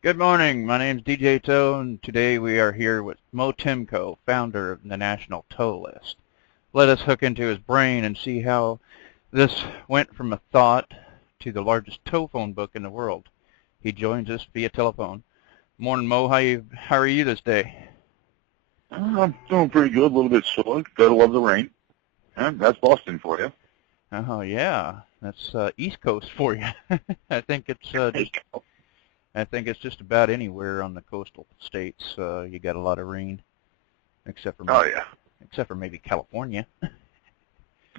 Good morning. My name is DJ Toe, and today we are here with Moe Timcoe, founder of the National Tow List. Let us hook into his brain and see how this went from a thought to the largest tow phone book in the world. He joins us via telephone. Morning, Moe. How are you this day? I'm doing pretty good, a little bit sore. Gotta love the rain. And that's Boston for you. Oh yeah, that's East Coast for you. I think it's just about anywhere on the coastal states. You got a lot of rain, except for maybe California.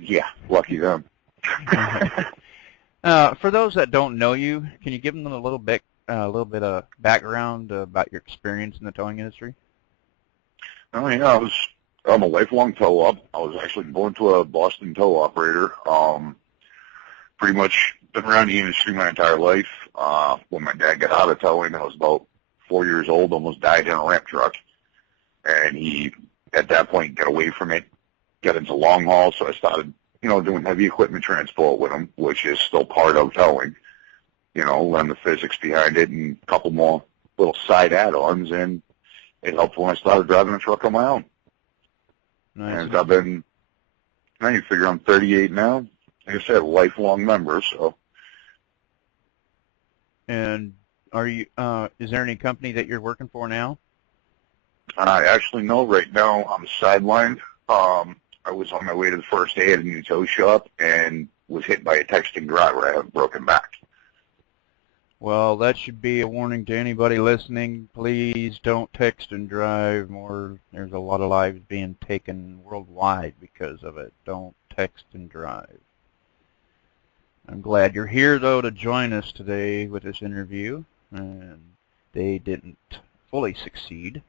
Yeah, lucky them. For those that don't know you, can you give them a little bit of background about your experience in the towing industry? Oh yeah, I'm a lifelong tow op. I was actually born to a Boston tow operator. Pretty much been around the industry my entire life. When my dad got out of towing, I was about 4 years old, almost died in a ramp truck. And he, at that point, got away from it, got into long haul, so I started, doing heavy equipment transport with him, which is still part of towing. Learn the physics behind it and a couple more little side add-ons, and it helped when I started driving a truck on my own. Nice. And now you figure I'm 38 now. Like I said, lifelong member, so. And is there any company that you're working for now? I actually know right now I'm sidelined. I was on my way to the first day at a new tow shop and was hit by a texting drought where I have a broken back. Well, that should be a warning to anybody listening. Please don't text and drive more. There's a lot of lives being taken worldwide because of it. Don't text and drive. I'm glad you're here, though, to join us today with this interview. And they didn't fully succeed.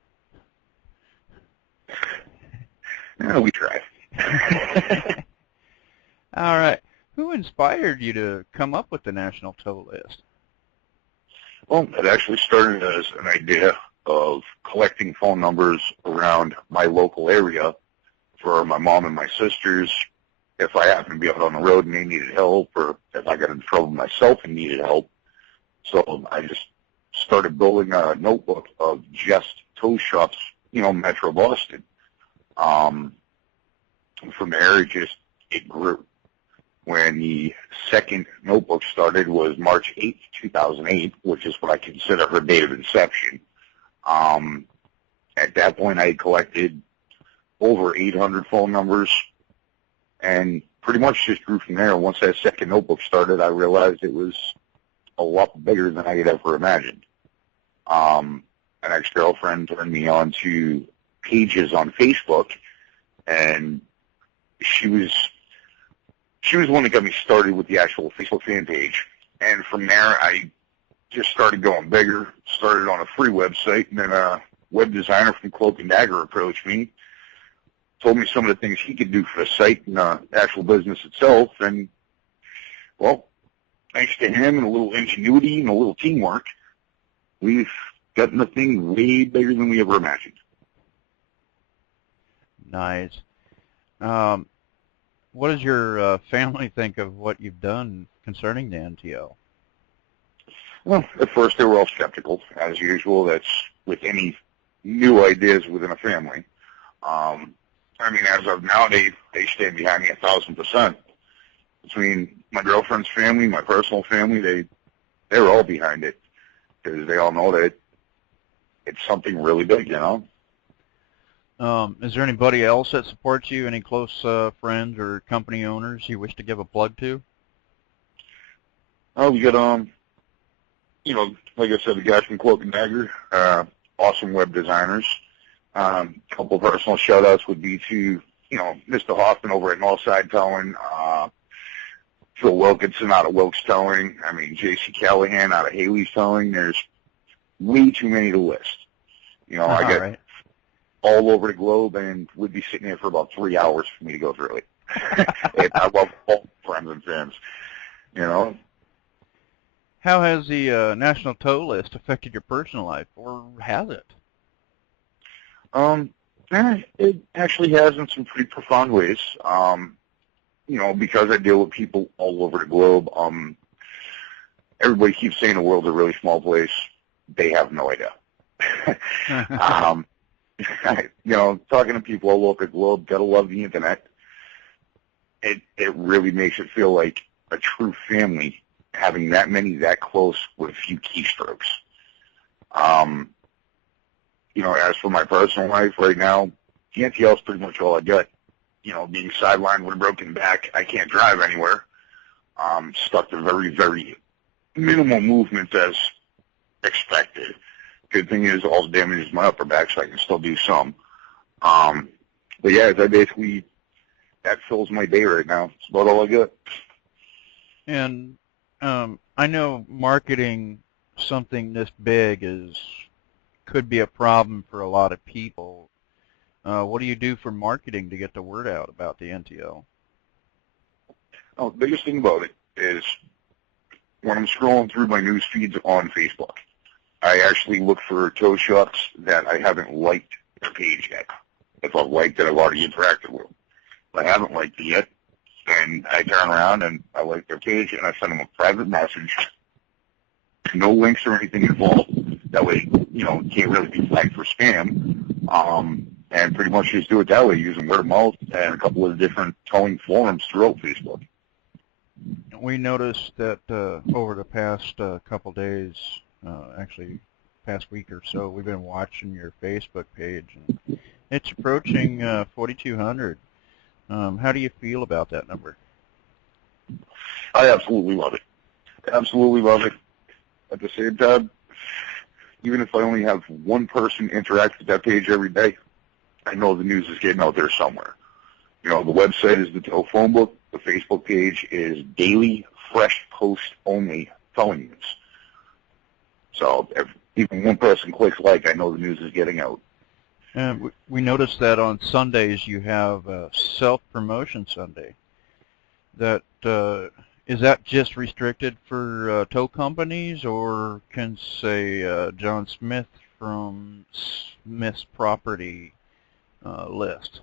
Yeah, we tried. All right. Who inspired you to come up with the National Tow List? Well, it actually started as an idea of collecting phone numbers around my local area for my mom and my sisters if I happened to be out on the road and they needed help, or if I got in trouble myself and needed help. So I just started building a notebook of just tow shops, Metro Boston. From there, it grew. When the second notebook started was March 8th, 2008, which is what I consider her date of inception. At that point, I had collected over 800 phone numbers and pretty much just grew from there. Once that second notebook started, I realized it was a lot bigger than I had ever imagined. An ex-girlfriend turned me on to pages on Facebook, and she was the one that got me started with the actual Facebook fan page. And from there, I just started going bigger, started on a free website, and then a web designer from Cloak and Dagger approached me, told me some of the things he could do for the site and the actual business itself. And, well, thanks to him and a little ingenuity and a little teamwork, we've gotten the thing way bigger than we ever imagined. Nice. What does your family think of what you've done concerning the NTL? Well, at first they were all skeptical, as usual. That's with any new ideas within a family. As of now, they stand behind me 1,000%. Between my girlfriend's family, my personal family, they're all behind it because they all know that it's something really big, Is there anybody else that supports you? Any close friends or company owners you wish to give a plug to? Oh, we got like I said, the guys from Cloak and Dagger, awesome web designers. A couple of personal shout-outs would be to, Mr. Hoffman over at Northside Towing, Phil Wilkinson out of Wilkes Towing, J.C. Callahan out of Haley's Towing. There's way too many to list. I get all over the globe, and we'd be sitting here for about 3 hours for me to go through it. I love all friends and fans, How has the National Tow List affected your personal life, or has it? It actually has in some pretty profound ways. Because I deal with people all over the globe. Everybody keeps saying the world's a really small place, they have no idea. Talking to people all over the globe, gotta love the internet. It really makes it feel like a true family, having that many that close with a few keystrokes. As for my personal life right now, the NTL is pretty much all I got. Being sidelined with a broken back, I can't drive anywhere. Stuck to very, very minimal movement as expected. Good thing is all the damage is my upper back, so I can still do some. But yeah, that fills my day right now. It's about all I got. And I know marketing something this big could be a problem for a lot of people. What do you do for marketing to get the word out about the NTL? Oh, the biggest thing about it is when I'm scrolling through my news feeds on Facebook, I actually look for tow shops that I haven't liked their page yet. If I've liked it, I've already interacted with them. If I haven't liked it yet, then I turn around and I like their page and I send them a private message. No links or anything involved. That way, it can't really be flagged for spam. And pretty much just do it that way, using word of mouth and a couple of different towing forums throughout Facebook. We noticed that over the past couple days, actually past week or so, we've been watching your Facebook page, and it's approaching 4,200. How do you feel about that number? I absolutely love it. Absolutely love it. At the same time, even if I only have one person interact with that page every day, I know the news is getting out there somewhere. The website is the tow phone book. The Facebook page is daily, fresh post only towing news. So if even one person clicks like, I know the news is getting out. And we noticed that on Sundays you have a self-promotion Sunday. Is that just restricted for tow companies, or can, say, John Smith from Smith's Property list?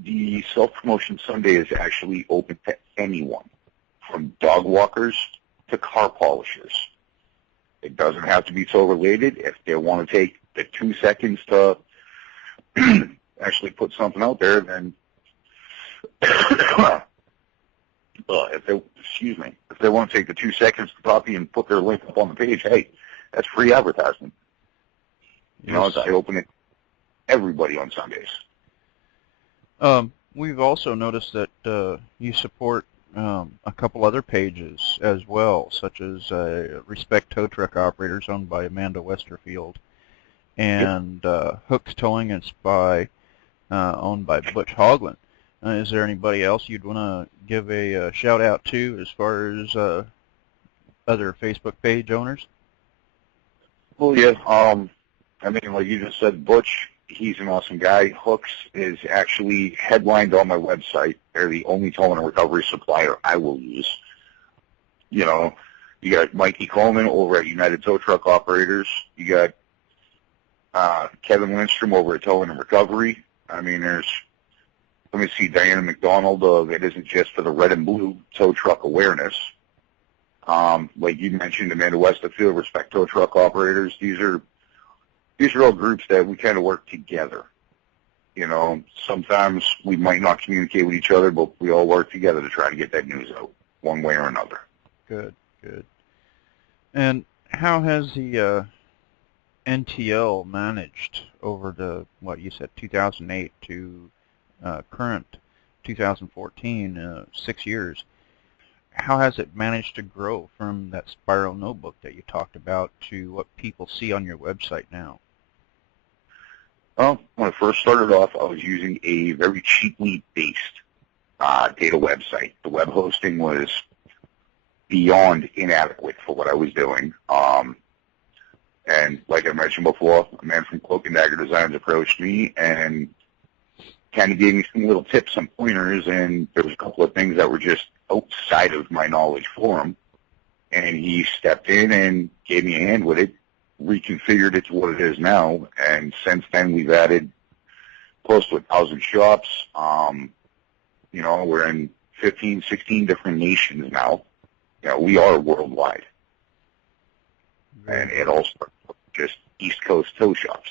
The self-promotion Sunday is actually open to anyone, from dog walkers to car polishers. It doesn't have to be tow-related. If they want to take the 2 seconds to actually put something out there, then if they want to take the 2 seconds to copy and put their link up on the page, hey, that's free advertisement. Yes. I open it everybody on Sundays. We've also noticed that you support a couple other pages as well, such as Respect Tow Truck Operators, owned by Amanda Westerfield, and Hooks Towing and Spy, owned by Butch Hoagland. Is there anybody else you'd want to give a shout-out to as far as other Facebook page owners? Well, yeah. Like you just said, Butch, he's an awesome guy. Hooks is actually headlined on my website. They're the only towing and recovery supplier I will use. You got Mikey Coleman over at United Tow Truck Operators. You got Kevin Lindstrom over at Towing and Recovery. Let me see, Diana McDonald of It Isn't Just for the Red and Blue Tow Truck Awareness. Like you mentioned, Amanda Westerfield, Respect Tow Truck Operators. These are all groups that we kind of work together. Sometimes we might not communicate with each other, but we all work together to try to get that news out one way or another. Good. And how has the NTL managed over the, what you said, 2008 to current 2014, 6 years? How has it managed to grow from that spiral notebook that you talked about to what people see on your website now? Well, when I first started off, I was using a very cheaply based data website. The web hosting was beyond inadequate for what I was doing. And like I mentioned before, a man from Cloak and Dagger Designs approached me and kind of gave me some little tips and pointers, and there was a couple of things that were just outside of my knowledge for him. And he stepped in and gave me a hand with it, reconfigured it to what it is now, and since then we've added close to 1,000 shops. We're in 15, 16 different nations now. We are worldwide. and it all started with just East Coast tow shops.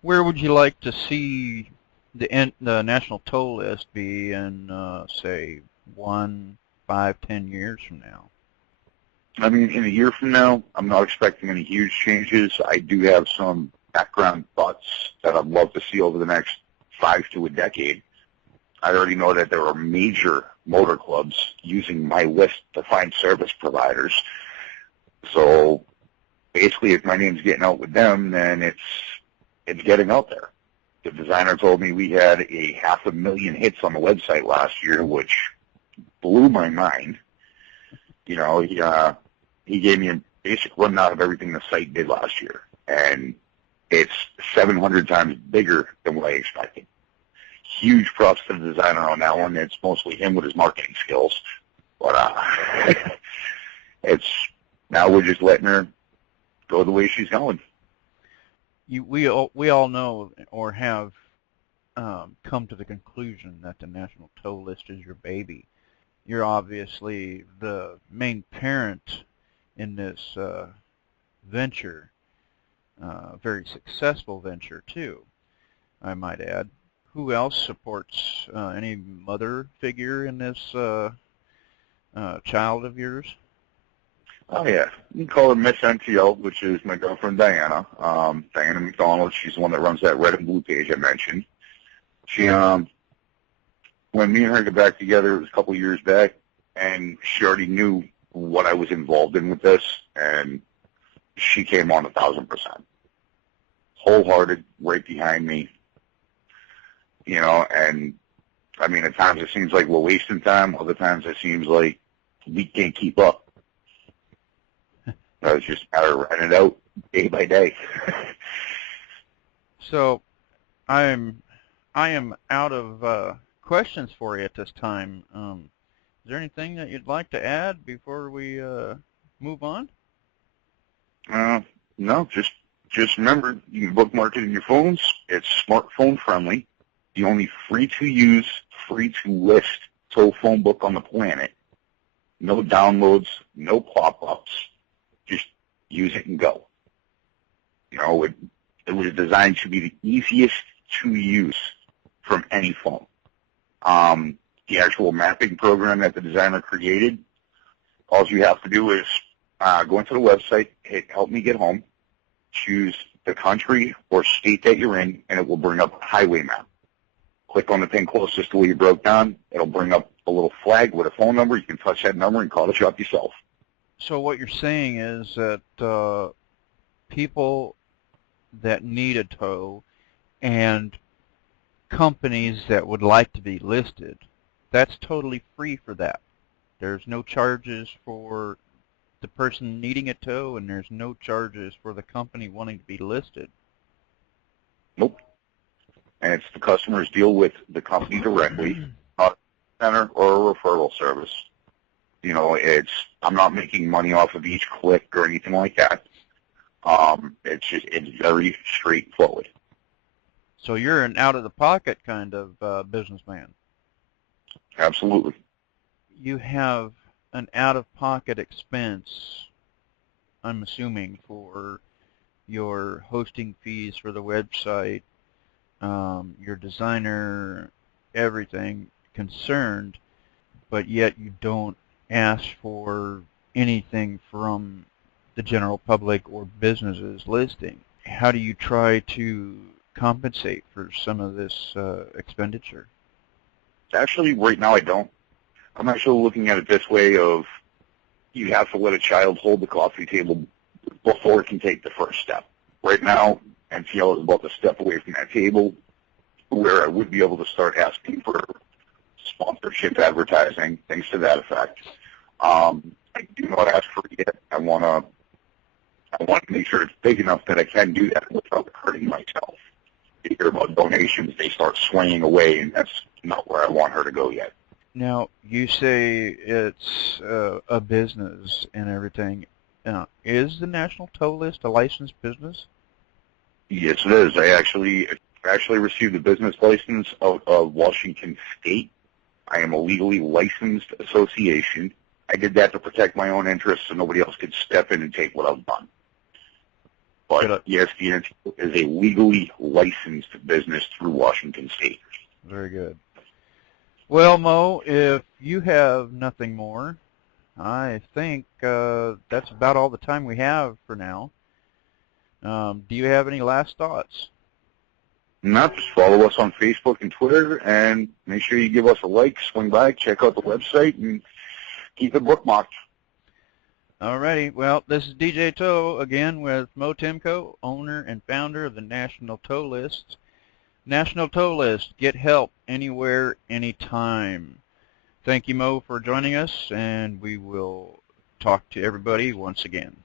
Where would you like to see the national tow list be in, say, 1, 5, 10 years from now? I mean, in a year from now, I'm not expecting any huge changes. I do have some background thoughts that I'd love to see over the next 5 to a decade. I already know that there are major motor clubs using my list to find service providers. So basically, if my name's getting out with them, then it's getting out there. The designer told me we had 500,000 hits on the website last year, which blew my mind. You know, he gave me a basic rundown of everything the site did last year, and it's 700 times bigger than what I expected. Huge props to the designer on that one. It's mostly him with his marketing skills, but now we're just letting her go the way she's going. We all know or have come to the conclusion that the national tow list is your baby. You're obviously the main parent in this venture, very successful venture too, I might add. Who else supports any mother figure in this child of yours? Oh, yeah. You can call her Miss NTL, which is my girlfriend, Diana. Diana McDonald, she's the one that runs that red and blue page I mentioned. She, when me and her got back together, it was a couple of years back, and she already knew what I was involved in with this, and she came on 1,000%. Wholehearted, right behind me. You know, and, I mean, at times it seems like we're wasting time. Other times it seems like we can't keep up. It's just a matter of writing it out day by day. So I am out of questions for you at this time. Is there anything that you'd like to add before we move on? No, just remember, you can bookmark it in your phones. It's smartphone friendly. The only free-to-use, free-to-list tow phone book on the planet. No downloads, no pop-ups. Just use it and go. You know, it was designed to be the easiest to use from any phone. The actual mapping program that the designer created, all you have to do is go into the website, hit Help Me Get Home, choose the country or state that you're in, and it will bring up a highway map. Click on the pin closest to where you broke down. It'll bring up a little flag with a phone number. You can touch that number and call the shop yourself. So what you're saying is that people that need a tow and companies that would like to be listed, that's totally free for that. There's no charges for the person needing a tow, and there's no charges for the company wanting to be listed. Nope. And it's the customers deal with the company directly, not a center or a referral service. You know, I'm not making money off of each click or anything like that. It's very straightforward. So you're an out-of-the-pocket kind of businessman. Absolutely. You have an out-of-pocket expense, I'm assuming, for your hosting fees for the website, your designer, everything concerned, but yet you don't ask for anything from the general public or businesses listing. How do you try to compensate for some of this expenditure? Actually, right now I don't. I'm actually looking at it this way of you have to let a child hold the coffee table before it can take the first step. Right now, NTL is about to step away from that table where I would be able to start asking for sponsorship advertising, things to that effect. I do not ask for it yet. I want to make sure it's big enough that I can do that without hurting myself. You hear about donations, they start swaying away, and that's not where I want her to go yet. Now, you say it's a business and everything. Is the National Tow List a licensed business? Yes, it is. I actually received a business license out of Washington State. I am a legally licensed association. I did that to protect my own interests so nobody else could step in and take what I've done. But yes, the NTL is a legally licensed business through Washington State. Very good. Well, Moe, if you have nothing more, I think that's about all the time we have for now. Do you have any last thoughts? Not just follow us on Facebook and Twitter, and make sure you give us a like, swing by, check out the website, and keep it bookmarked. Alrighty, well, this is DJ Tow again with Moe Timcoe, owner and founder of the National Tow List. National Tow List, get help anywhere, anytime. Thank you, Moe, for joining us, and we will talk to everybody once again.